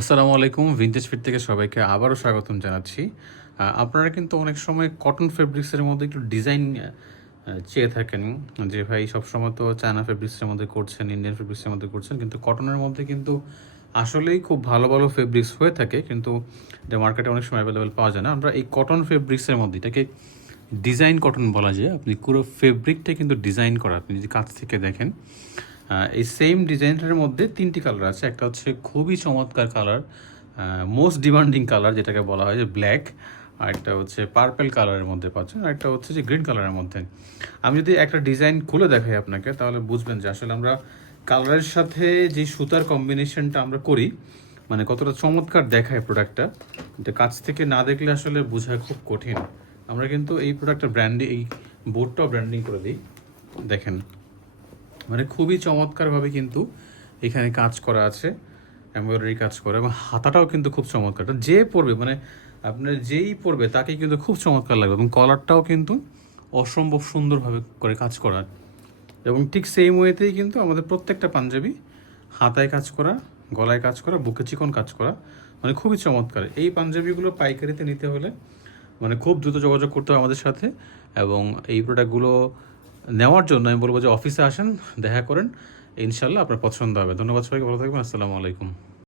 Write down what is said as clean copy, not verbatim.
আসসালামু আলাইকুম। Vintage fit থেকে সবাইকে আবারও স্বাগতম জানাচ্ছি। আপনারা কিন্তু অনেক সময় কটন ফেব্রিক্সের মধ্যে একটু ডিজাইন চেয়ে থাকেন যে ভাই সবসময় তো চায়না ফেব্রিক্সের মধ্যে করছেন, ইন্ডিয়ান ফেব্রিক্সের মধ্যে করছেন, কিন্তু কটনের মধ্যে কিন্তু আসলেই খুব ভালো ভালো ফেব্রিক্স হয়ে থাকে, কিন্তু এটা মার্কেটে অনেক সময় অ্যাভেলেবেল পাওয়া যায় না। আমরা এই কটন ফেব্রিক্সের মধ্যে এটাকে ডিজাইন কটন বলা যায়। আপনি পুরো ফেব্রিকটা কিন্তু ডিজাইন করা, আপনি যদি কাছ থেকে দেখেন এই সেম ডিজাইনটার মধ্যে 3টি কালার আছে। একটা হচ্ছে খুবই চমৎকার কালার, মোস্ট ডিমান্ডিং কালার যেটাকে বলা হয় যে ব্ল্যাক, আর একটা হচ্ছে পার্পেল কালারের মধ্যে পাচ্ছেন, আর একটা হচ্ছে যে গ্রিন কালারের মধ্যে। আমি যদি একটা ডিজাইন খুলে দেখাই আপনাকে তাহলে বুঝবেন যে আসলে আমরা কালারের সাথে যে সুতার কম্বিনেশনটা আমরা করি মানে কতটা চমৎকার দেখায় প্রোডাক্টটা, এটা কাছ থেকে না দেখলে আসলে বোঝা খুব কঠিন। আমরা কিন্তু এই প্রোডাক্টটা ব্র্যান্ডিং, এই বোর্ডটাও ব্র্যান্ডিং করে দিই, দেখেন মানে খুবই চমৎকারভাবে কিন্তু এখানে কাজ করা আছে, এমব্রয়ডারি কাজ করা, এবং হাতাটাও কিন্তু খুব চমৎকার। যে পরবে মানে আপনার যেই পরবে তাকেই কিন্তু খুব চমৎকার লাগবে, এবং কলারটাও কিন্তু অসম্ভব সুন্দরভাবে করে কাজ করা। এবং ঠিক সেম ওয়েতেই কিন্তু আমাদের প্রত্যেকটা পাঞ্জাবি হাতায় কাজ করা, গলায় কাজ করা, বুকে চিকন কাজ করা, মানে খুবই চমৎকার। এই পাঞ্জাবিগুলো পাইকারিতে নিতে হলে মানে খুব দ্রুত যোগাযোগ করতে হবে আমাদের সাথে, এবং এই প্রোডাক্টগুলো নেওয়ার জন্য আমি বলবো যে অফিসে আসেন, দেখা করেন, ইনশাল্লাহ আপনার পছন্দ হবে। ধন্যবাদ সবাইকে, ভালো থাকবেন, আসসালামু আলাইকুম।